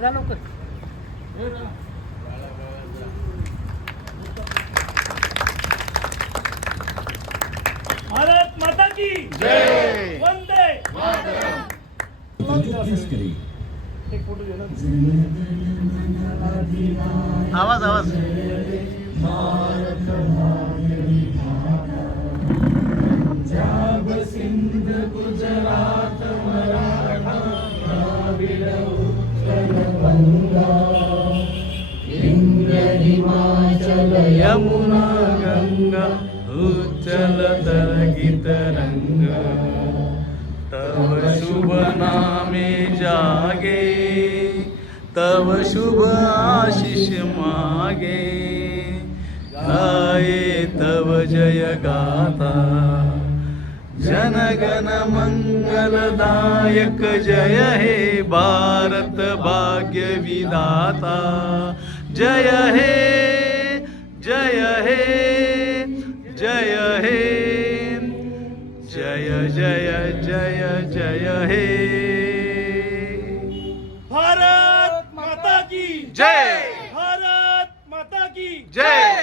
जा लवकर. भारत माता की जय. वंदे मातरम. एक फोटो घे ना. आवाज आवाज. पंजाब सिंध गुजरात मराठा द्राविड उत्कल बंगा विंध्य हिमाचल यमुना गंगा उच्चल तरंगित रंग तव शुभ नामे जागे तव शुभ आशीष मागे गाये तव जय गाथा जनगण मंगलदायक जय हे भारत भाग्य विधाता जय हे जय हे जय हे जय जय जय जय हे. भारत माता की जय. भारत माता की जय.